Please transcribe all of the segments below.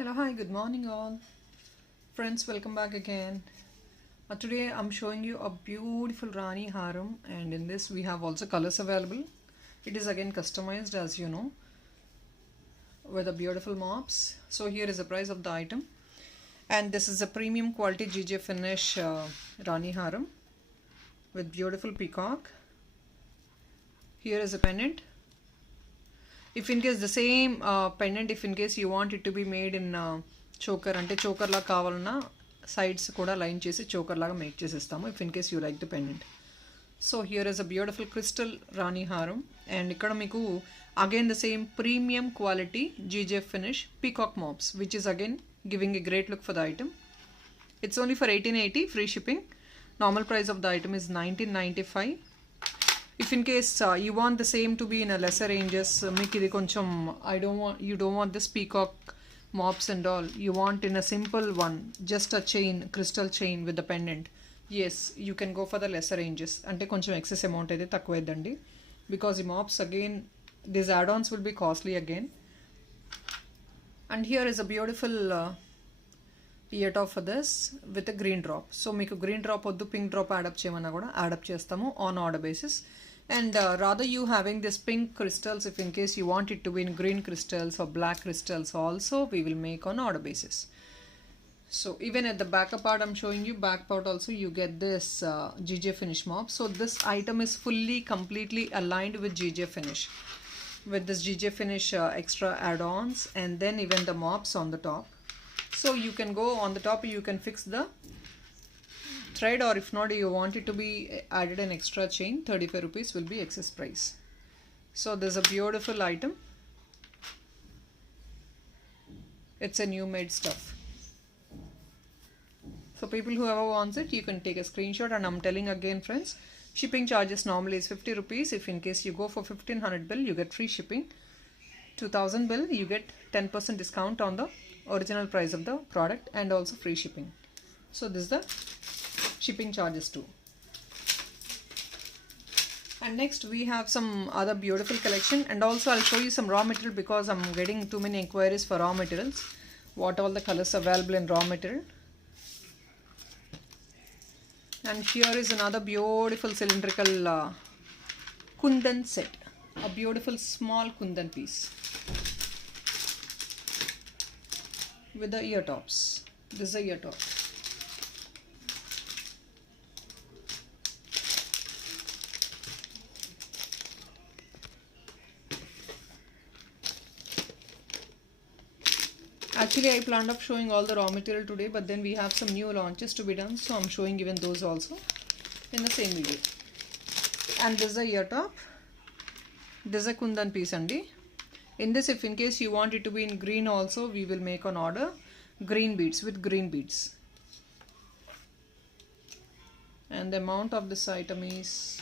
Hello, hi, good morning, all. Friends, welcome back again. Today I'm showing you a beautiful Rani Haram, and in this we have also colors available. It is again customized, as you know, with a beautiful mops. So, here is the price of the item, and this is a premium quality GJ finish Rani Haram with beautiful peacock. Here is a pendant. If in case the same pendant, if in case you want it to be made in choker ante choker la kavalna sides kuda line chesi choker laga make chesistamo if in case you like the pendant. So here is a beautiful crystal Rani Haram, and ikkada meeku again the same premium quality GJ finish peacock mops, which is again giving a great look for the item. It's only for 1880, free shipping. Normal price of the item is 1995. If in case you want the same to be in a lesser ranges, make it koncham you don't want this peacock mops and all. You want in a simple one, just a chain, crystal chain with the pendant. Yes, you can go for the lesser ranges. Ante koncham excess amount aide takkuvedandi, because the mops again, these add-ons will be costly again. And here is a beautiful ear top for this with a green drop. So మీకు green drop వద్దు, pink drop add up చేయమన్నా కూడా add up చేస్తాము on order basis. And rather you having this pink crystals, if in case you want it to be in green crystals or black crystals also, we will make on order basis. So even at the back part I'm showing you, back part also you get this GJ finish mop. So this item is fully completely aligned with GJ finish, with this GJ finish extra add-ons, and then even the mops on the top. So you can go on the top, you can fix the thread, or if not you want it to be added an extra chain, 35 rupees will be excess price. So this is a beautiful item. It's a new made stuff. So people who ever wants it, you can take a screenshot. And I'm telling again, friends, shipping charges normally is 50 rupees. If in case you go for 1500 bill, you get free shipping. 2000 bill, you get 10% discount on the original price of the product, and also free shipping. So this is the shipping charges too. And next we have some other beautiful collection, and also I'll show you some raw material, because I'm getting too many inquiries for raw materials, what all the colors available in raw material. And here is another beautiful cylindrical kundan set, a beautiful small kundan piece with the ear tops. This is the ear top. Actually, I planned of showing all the raw material today, but then we have some new launches to be done, so I'm showing even those also in the same video. And this is a ear top. This is a kundan piece andi. In this, if in case you want it to be in green also, we will make on order green beads with green beads. And the amount of this item is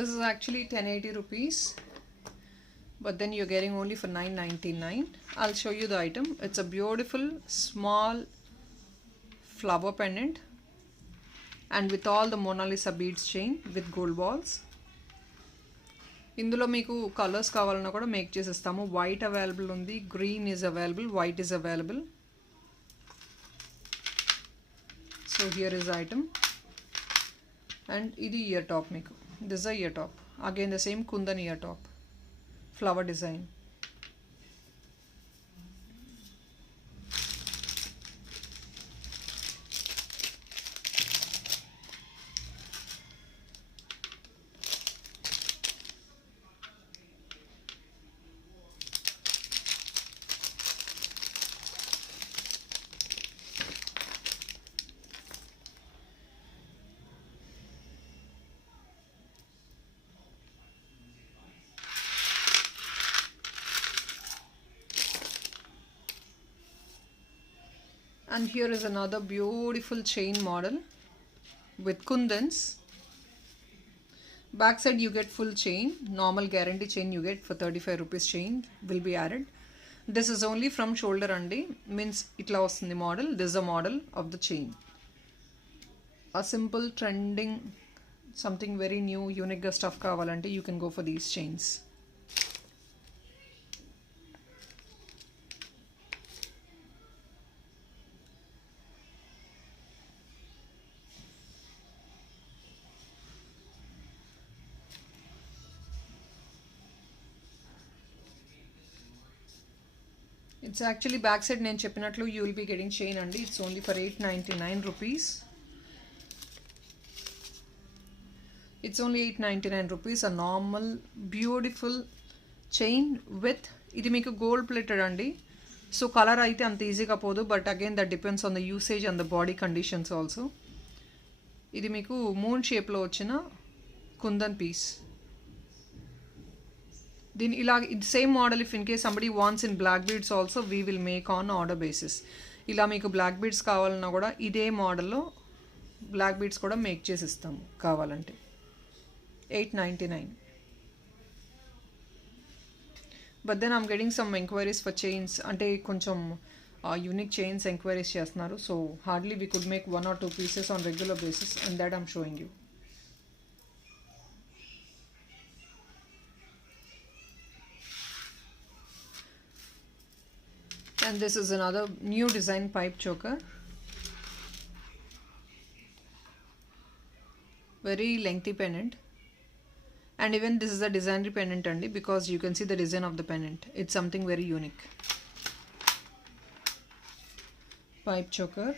this is actually 1080 rupees, but then you're getting only for 999. I'll show you the item. It's a beautiful small flower pendant, and with all the Mona Lisa beads chain with gold balls. ఇందులో మీకు colours కావాలన్నా కూడా make చేసేస్తాము. White available ఉంది, green is available, white is available. So here is item. And ఇది year top మీకు. This is a ear top. Again the same kundan ear top, flower design. And here is another beautiful chain model with kundans, Back side you get full chain, normal guarantee chain you get for 35 rupees chain will be added. This is only from shoulder andi, means itla vastundi model. This is a model of the chain. A simple trending something very new unique stuff kavalante you can go for these chains. It's actually backside nenu cheppinatlu you will be getting chain andi. It's only for 899 rupees. It's only 899 rupees. A normal beautiful chain with idi meeku gold plated andi. So color aithe ant easy ga podu, but again that depends on the usage and the body conditions also. Idi meeku moon shape lo vachina kundan piece. Then same model, if in case somebody wants in black beads also, we will make on order basis. Ila meeku black beads kavalana kuda ide model lo black beads kuda make chesi istamu kavalante. 899. But then I'm getting some inquiries for chains, ante koncham unique chains inquiries chestunaru, so hardly we could make 1 or 2 pieces on regular basis, and that I'm showing you. And this is another new design pipe choker, very lengthy pendant, and even this is a designer pendant andi, because you can see the design of the pendant. It's something very unique. Pipe choker,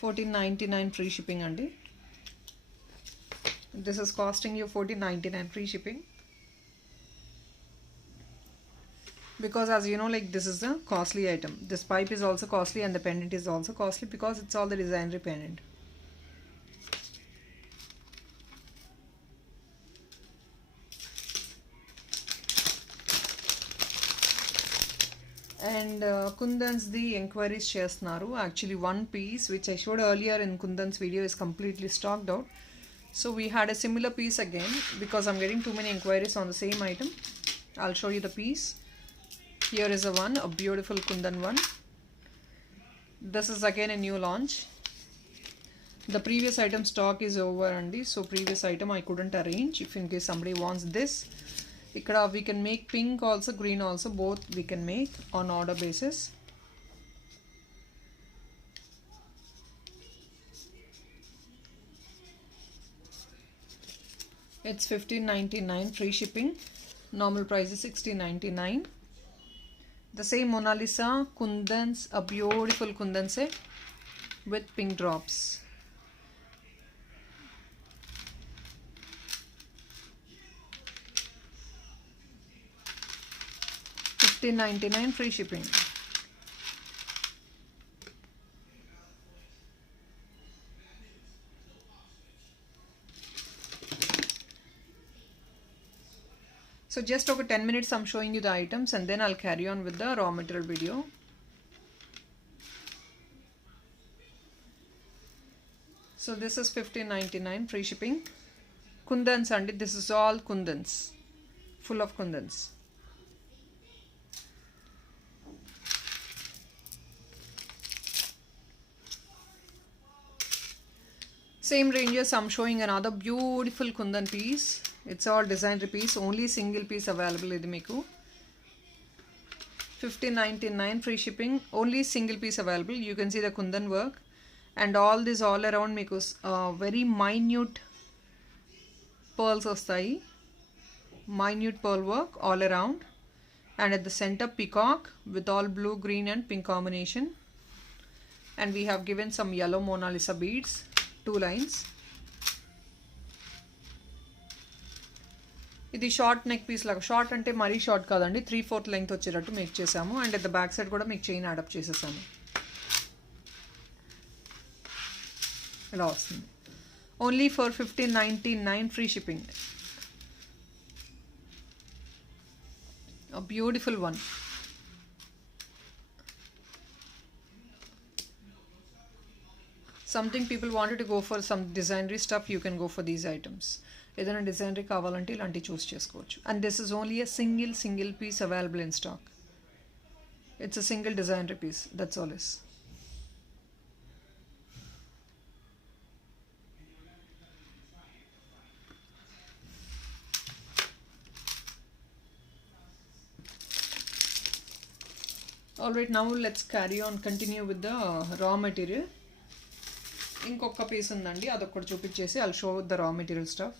$14.99 free shipping andi. This is costing you $14.99 free shipping, because as you know, like, this is a costly item. This pipe is also costly and the pendant is also costly because it's all the designer pendant. And Kundan's the inquiries chestunaru. Actually one piece which I showed earlier in Kundan's video is completely stocked out. So we had a similar piece again, because I'm getting too many inquiries on the same item. I'll show you the piece. Here is a beautiful Kundan one. This is again a new launch. The previous item stock is over andi, so previous item I couldn't arrange. If in case somebody wants this, ikkada we can make pink also, green also, both we can make on order basis. It's $15.99 free shipping. Normal price is $16.99. The same Mona Lisa Kundans, a beautiful Kundan set with pink drops. $15.99 free shipping. So just over 10 minutes I'm showing you the items, and then I'll carry on with the raw material video. So this is $15.99 free shipping. Kundans and this is all Kundans, full of Kundans. Same ranges, I'm showing another beautiful Kundan piece. It's all designer piece, only single piece available idi meeku. $15.99 free shipping, only single piece available. You can see the Kundan work, and all this all around meeku very minute pearls vastayi, minute pearl work all around, and at the center peacock with all blue, green and pink combination. And we have given some yellow Mona Lisa beads, 2 lines. ఇది short neck piece లాగా, short అంటే మరీ short కాదండి, 3/4 length వచ్చేటట్టు make చేసాము. And at the back side కూడా మీకు chain adapt చేసేసాము. ఇలా వస్తుంది. Only for $15.99 free shipping. A beautiful one. Something people wanted to go for some designery stuff, you can go for these items. ఏదైనా designery కావాలంటే ఇలాంటివి చూస్ చేసుకోవచ్చు. And this is only a single piece available in stock. It's a single designery piece, that's all is. Alright, now let's continue with the raw material. ఇంకొక piece ఉందండి, అదొక్కటి చూపించేసి I'll show the raw material stuff.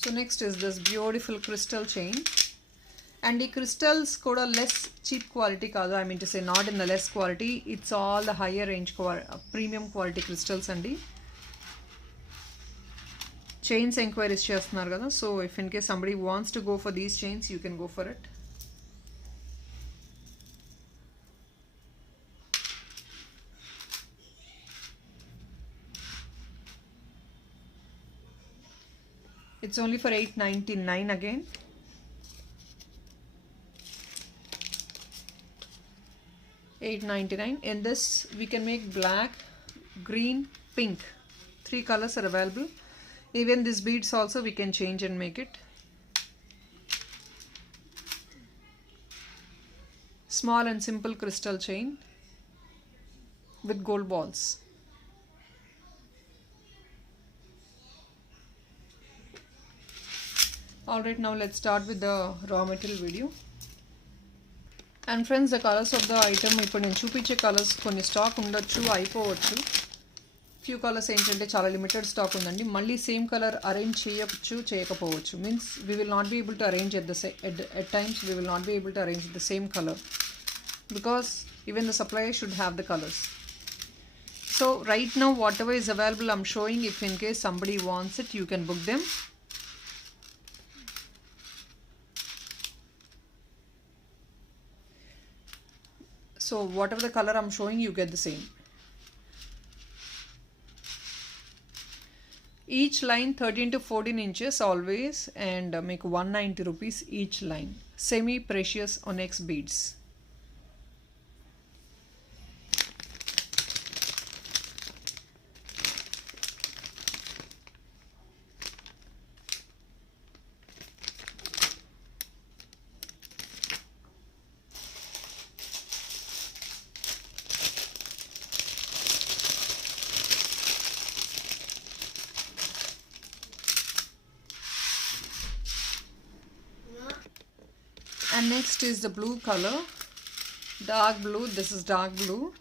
So next is this beautiful crystal chain. And the crystals kuda less cheap quality kaadu, I mean to say not in the less quality, it's all the higher range premium quality crystals andi. Chains enquiries చేస్తున్నారు కదా, so if in case somebody wants to go for these chains, you can go for it. It's only for $8.99 again. $8.99. In this we can make black, green, pink. 3 colors are available. Even these beads also we can change and make it. Small and simple crystal chain with gold balls. Alright, now let's start with the raw material video. And friends, the colors of the item, ఇప్పుడు నేను చూపించే colours కొన్ని stock ఉండొచ్చు, అయిపోవచ్చు. Few colours ఏంటంటే చాలా limited stock ఉందండి. మళ్ళీ సేమ్ కలర్ అరేంజ్ చేయొచ్చు, చేయకపోవచ్చు. Means we will not be able to arrange at times we will not be able to arrange the same color, because even the supplier should have the colors. So right now whatever is available I'm showing. If in case somebody wants it, you can book them. So whatever the color I'm showing, you get the same. Each line 13 to 14 inches always, and make 190 rupees each line. Semi precious onyx beads. And next is the blue color, dark blue. This is dark blue.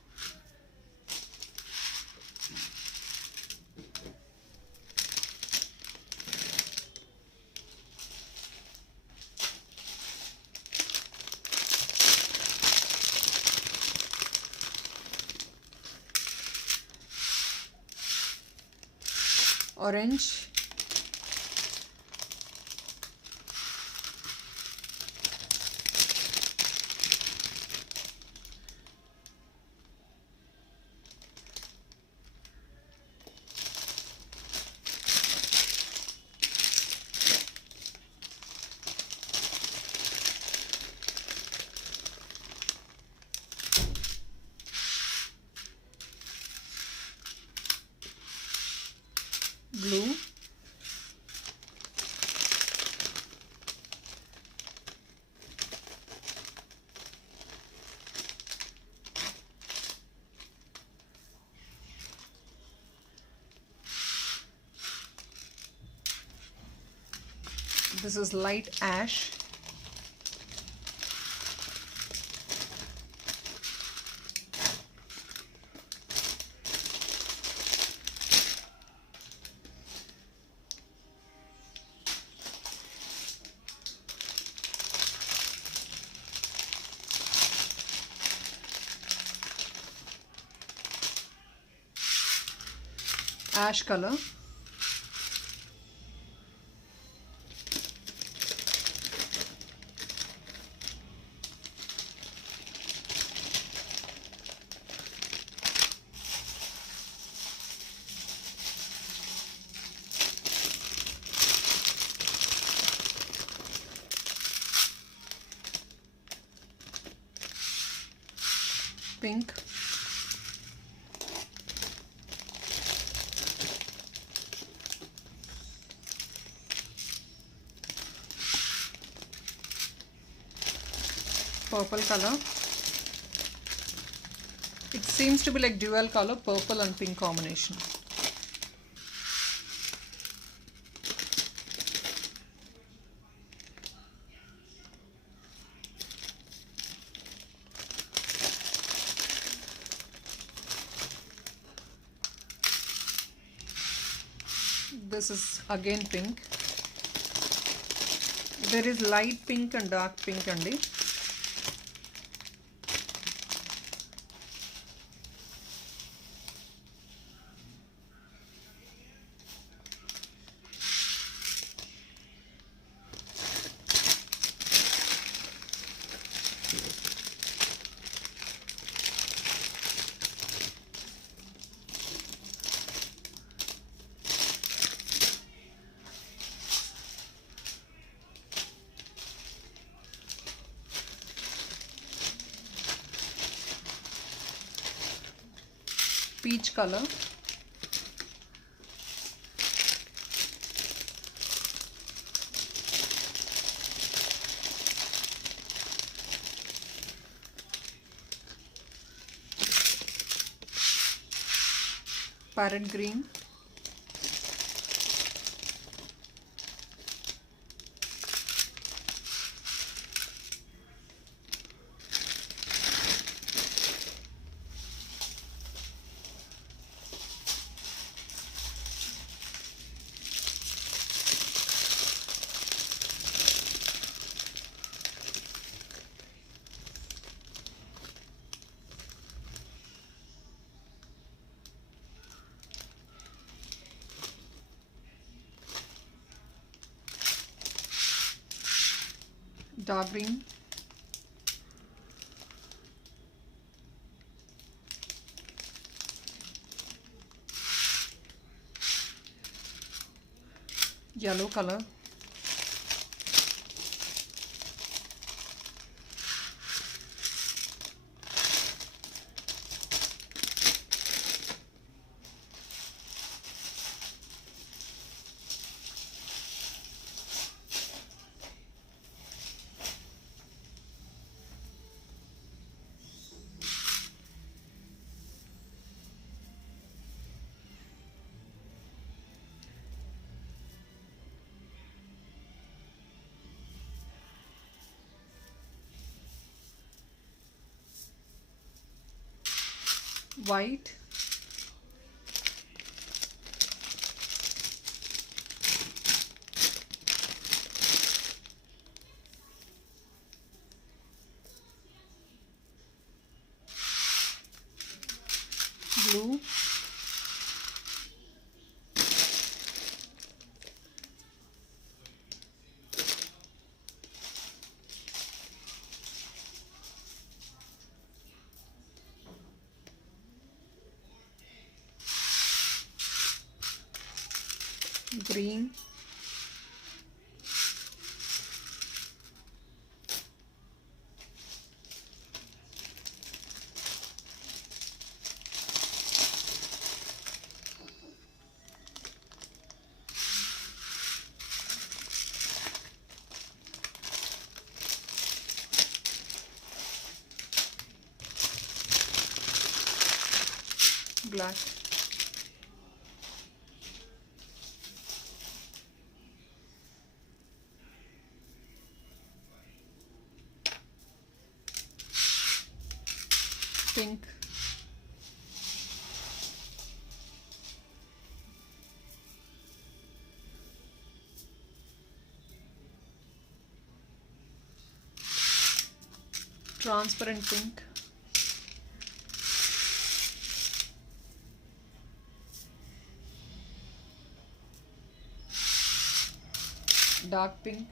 Orange. Blue. This is light ash. Ash color. pink, purple color. It seems to be like dual color, purple and pink combination. This is again pink. There is light pink and dark pink andi. Peach color, parrot green, dark green, yellow color, white, blue, green, black, pink, transparent pink, dark pink,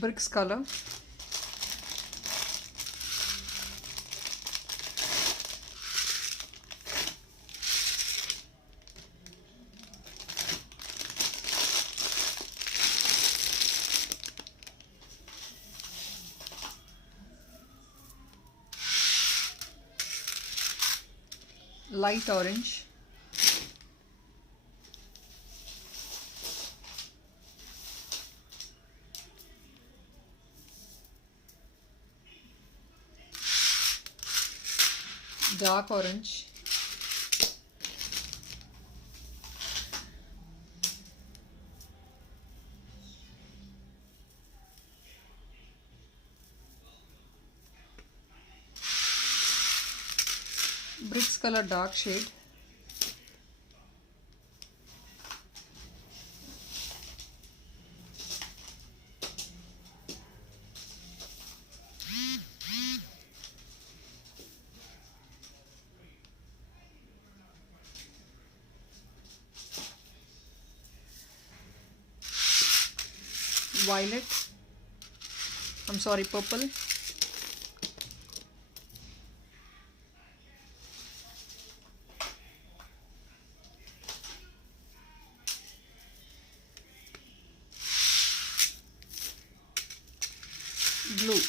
bricks color, light orange, dark orange, bricks color dark shade, violet, purple, blue,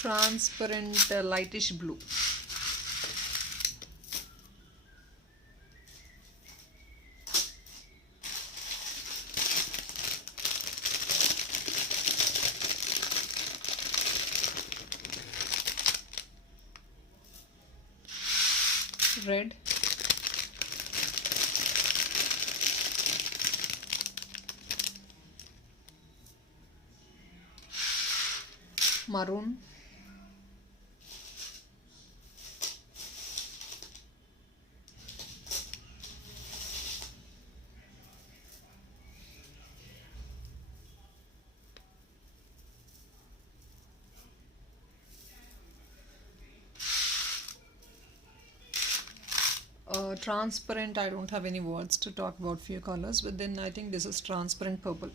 transparent lightish blue, red, maroon, transparent. I don't have any words to talk about few colors, but then I think this is transparent purple.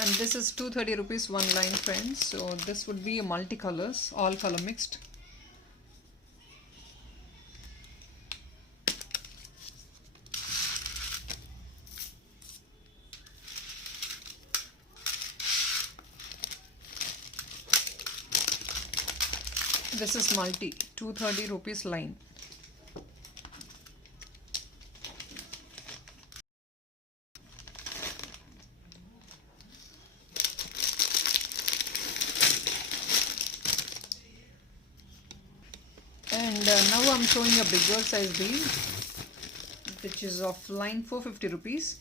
And this is 230 rupees one line, friends. So this would be a multicolors, all color mixed. This is multi, 230 rupees line. And now I'm showing a bigger size bead, which is of line 450 rupees.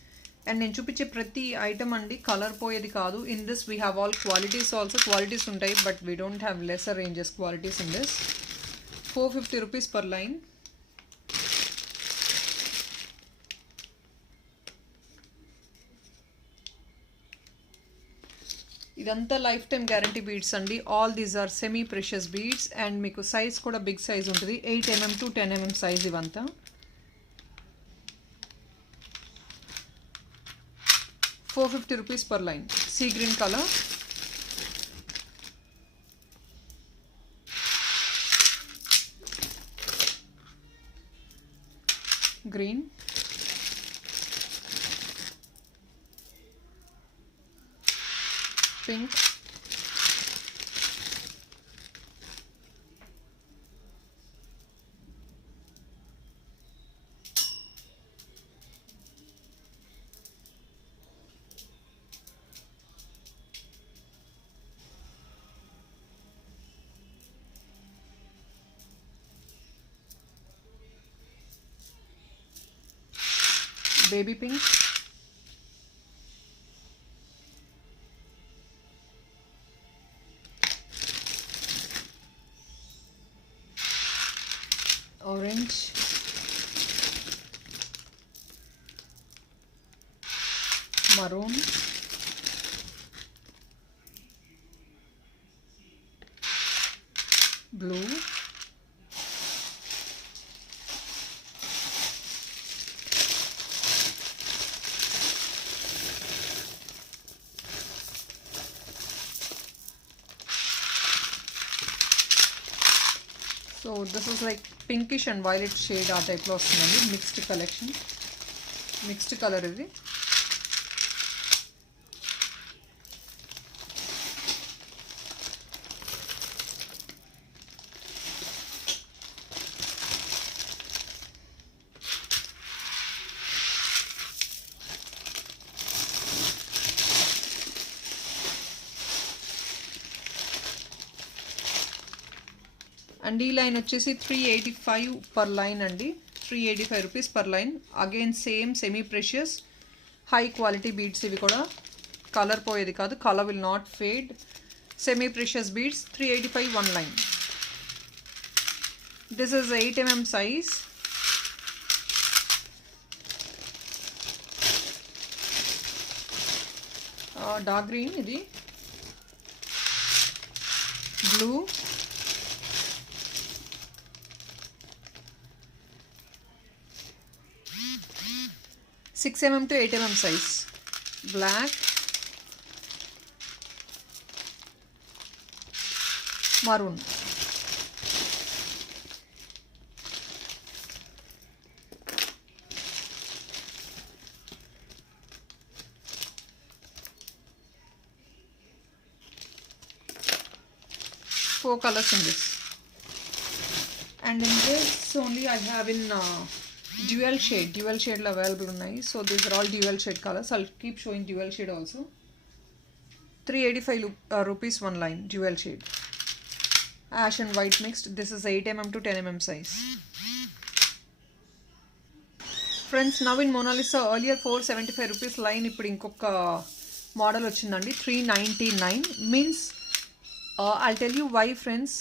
And నేను చూపించే ప్రతి item అండి colour పోయేది కాదు. In this we have all qualities also. Qualities ఉంటాయి, but we don't have lesser ranges qualities in this. 450 rupees per line. ఇదంతా lifetime guarantee beads అండి. All these are semi precious beads. And మీకు size కూడా big size ఉంటుంది. 8 mm to 10 mm size ఇవంతా. 450 rupees per line. Sea green color. Green. Pink. Baby pink. Orange. Maroon. Blue. So this is like pinkish and violet shade ఆ టైప్లో వస్తుందండి. Mixed collection, mixed colour ఇది. And ఈ line వచ్చేసి 385 per line అండి. 385 rupees per line. Again same semi precious high quality beads. ఇవి కూడా colour పోయేది కాదు, colour will not fade. Semi precious beads 385 one line. This is 8 mm size. Dark green, ఇది blue, 6 mm to 8 mm size. Black, maroon. Four colors in this. And in this only I have in dual shade lo available unnai. So these are all dual shade colors. I'll keep showing dual shade also. 385 rupees one line, dual shade, ash and white mixed. This is 8 mm to 10 mm size. Friends, now in Mona Lisa, earlier 475 rupees line, ఇప్పుడు ఇంకొక model వచ్చిందండి 399. means I'll tell you why, friends.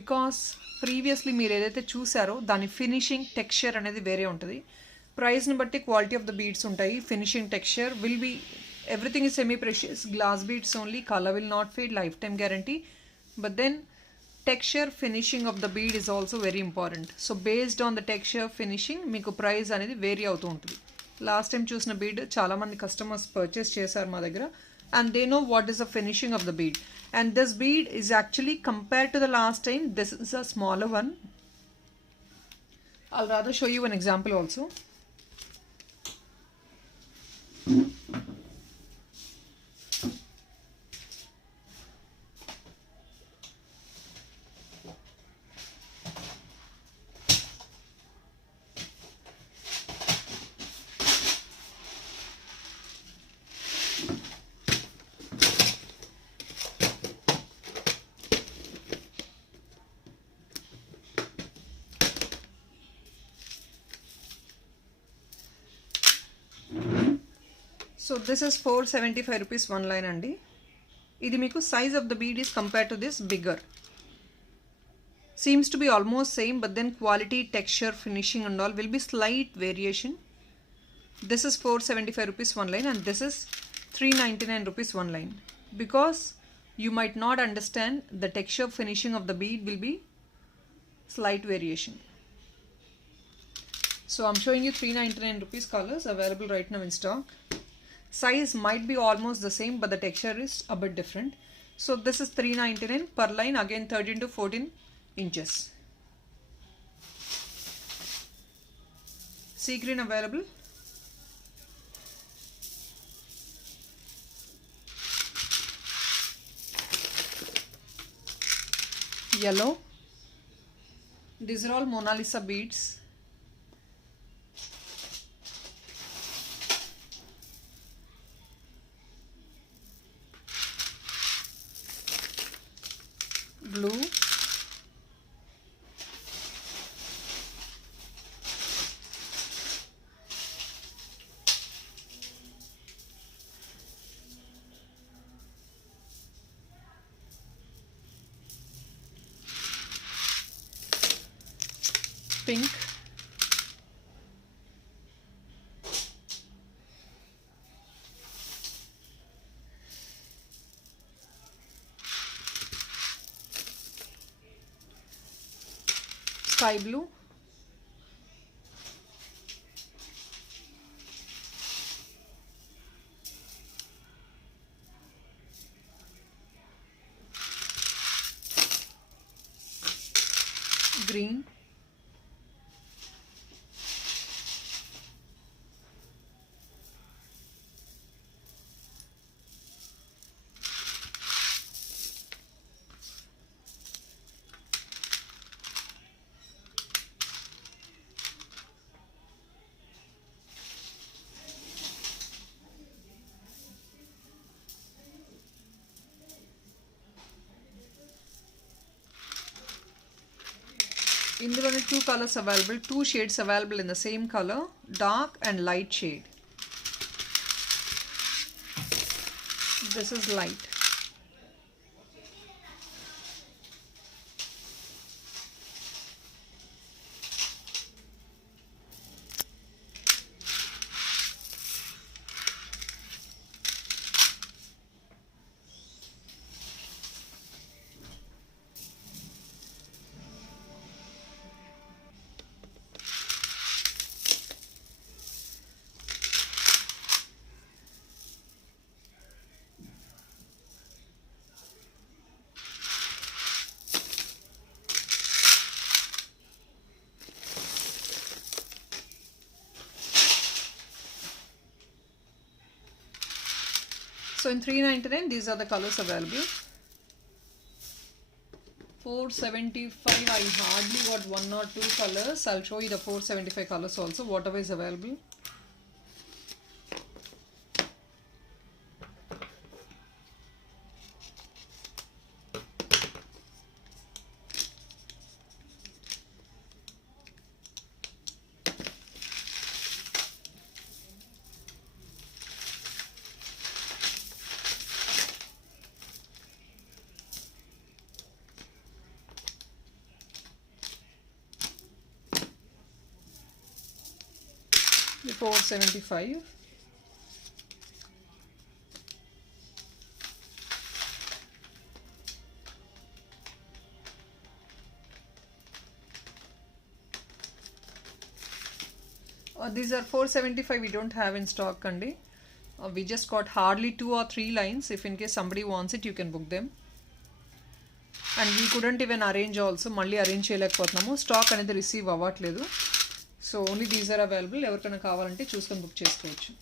Because previously మీరు ఏదైతే చూసారో దాని finishing texture అనేది వేరే ఉంటుంది. ప్రైస్ని బట్టి క్వాలిటీ ఆఫ్ ద బీడ్స్ ఉంటాయి. Finishing texture will be, everything is semi precious, glass beads only, colour will not fade, life time guarantee. But then texture finishing of the bead is also very important. So based on the texture finishing మీకు price అనేది vary అవుతూ ఉంటుంది. Last time చూసిన bead చాలామంది customers purchase చేశారు మా దగ్గర, and they know what is the finishing of the bead. And this bead is actually, compared to the last time, this is a smaller one. I'll rather show you an example also. So this is 475 rupees one line andi. Idi meeku size of the bead is compared to this bigger. Seems to be almost same, but then quality, texture, finishing and all will be slight variation. This is 475 rupees one line and this is 399 rupees one line. Because you might not understand, the texture, finishing of the bead will be slight variation. So I'm showing you 399 rupees colors available right now in stock. Size might be almost the same, but the texture is a bit different. So this is 399 per line, again 13 to 14 inches. Sea green available. Yellow. These are all Mona Lisa beads. Blue, pink, sky blue, green, ఇందులోనే two colors available, two shades available in the same color, dark and light shade. This is light. So in $399 these are the colors available. $475 I hardly got one or two colors. I'll show you the $475 colors also, whatever is available. The $475. These are $475 we don't have in stock Kandi. We just got hardly 2 or 3 lines. If in case somebody wants it, you can book them. And we couldn't even arrange also. Malli arrange cheyalekapothunnamo. Stock anedi receive avvatledu. So only these are available. Evarkana kavalante choosukoni book chesukovachu.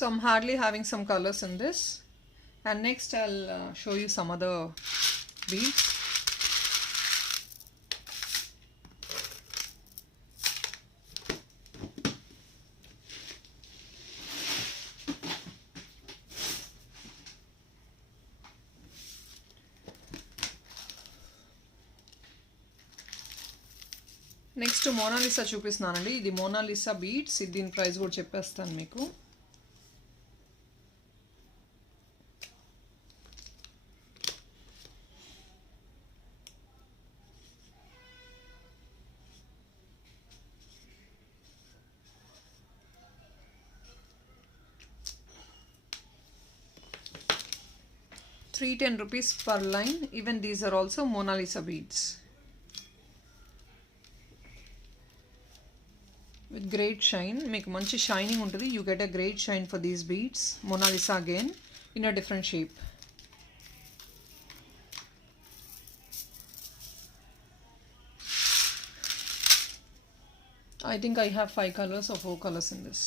So I'm hardly having some colors in this, and next I'll show you some other beads. Next Mona Lisa చూపిస్తున్నానండి. ఇది Mona Lisa beads. ఇది దీని price కూడా చెప్పేస్తాను మీకు. ₹310 per line. Even these are also Mona Lisa beads with great shine. Make manchi shining untadi. You get a great shine for these beads. Mona Lisa again in a different shape. I think I have 5 colors or 4 colors in this.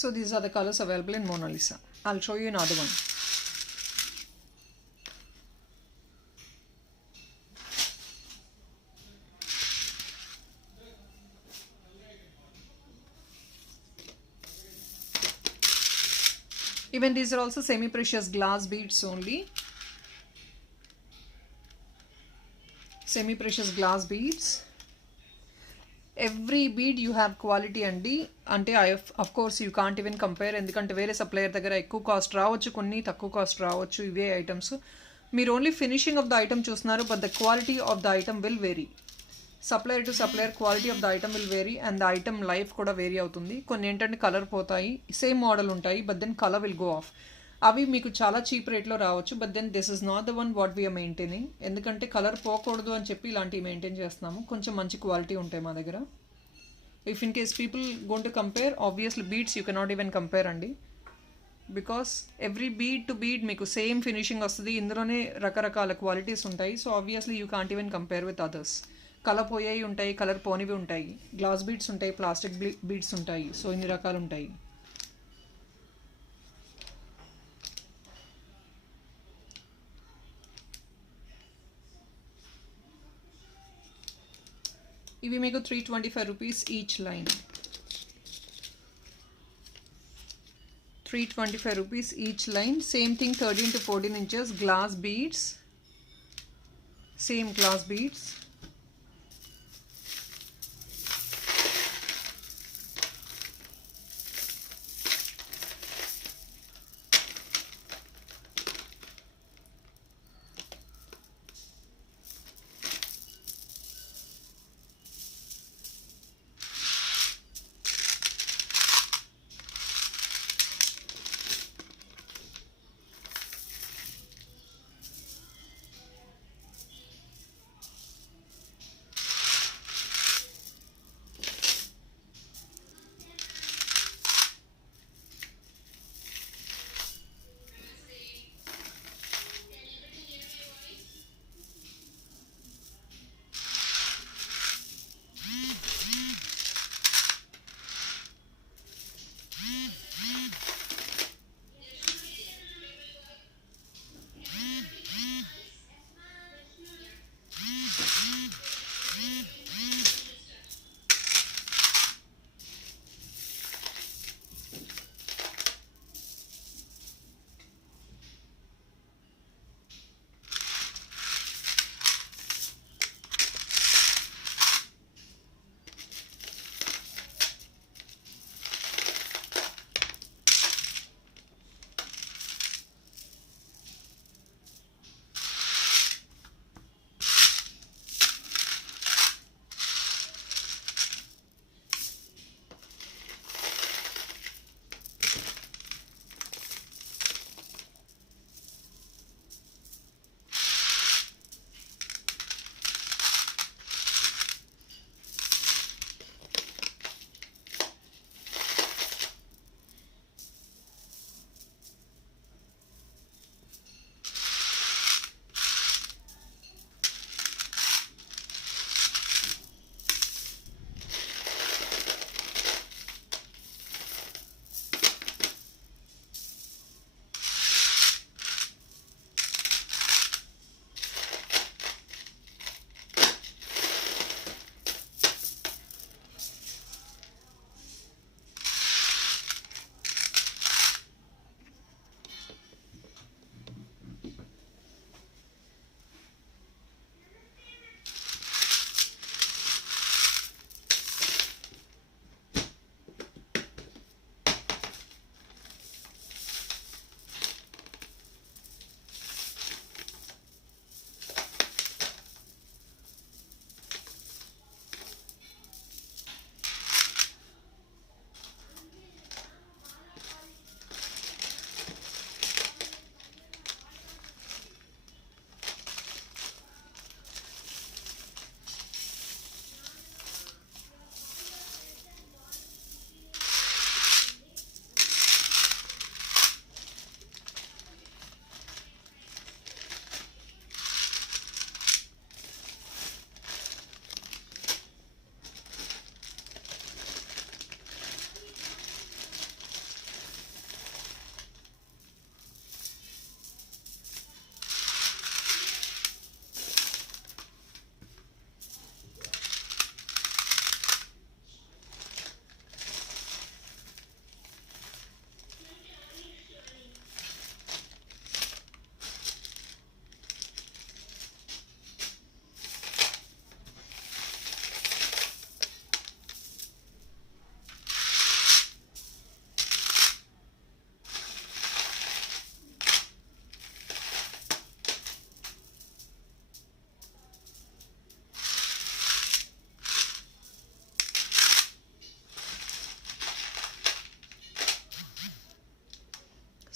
So these are the colors available in Mona Lisa. I'll show you another one. Even these are also semi-precious glass beads only. Semi-precious glass beads. Every bead you have quality అండి. అంటే of course you can't even compare, ఎందుకంటే వేరే supplier దగ్గర ఎక్కువ cost రావచ్చు, కొన్ని తక్కువ cost రావచ్చు. ఇవే ఐటమ్స్ మీరు only finishing of the item చూస్తున్నారు, but the quality of the item will vary. Supplier to supplier quality of the item will vary and the item life కూడా వేరీ అవుతుంది. కొన్ని ఏంటంటే కలర్ పోతాయి, సేమ్ మోడల్ ఉంటాయి, but then colour will go off. అవి మీకు చాలా cheap రేట్లో రావచ్చు, but then this is not the one what we are maintaining. ఎందుకంటే కలర్ పోకూడదు అని చెప్పి ఇలాంటివి మెయింటైన్ చేస్తున్నాము. కొంచెం మంచి క్వాలిటీ ఉంటాయి మా దగ్గర. If in case people gone to compare, obviously beads you cannot even compare అండి, because every bead to bead మీకు సేమ్ ఫినిషింగ్ వస్తుంది. ఇందులోనే రకరకాల క్వాలిటీస్ ఉంటాయి. So obviously you can't even compare with others. Colour పోయేవి ఉంటాయి, కలర్ పోనివి ఉంటాయి, గ్లాస్ బీడ్స్ ఉంటాయి, ప్లాస్టిక్ బీడ్స్ ఉంటాయి. సో ఇన్ని రకాలు ఉంటాయి. ఇవి మీకు 325 rupees each line. 325 rupees each line. Same thing 13 to 14 inches glass beads. Same glass beads.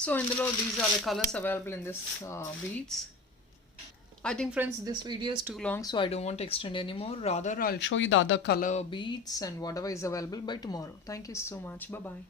So ఇందులో these are the colors available in this beads. I think friends this video is too long, so I don't want to extend anymore. Rather I'll show you the other color beads and whatever is available by tomorrow. Thank you so much. Bye bye.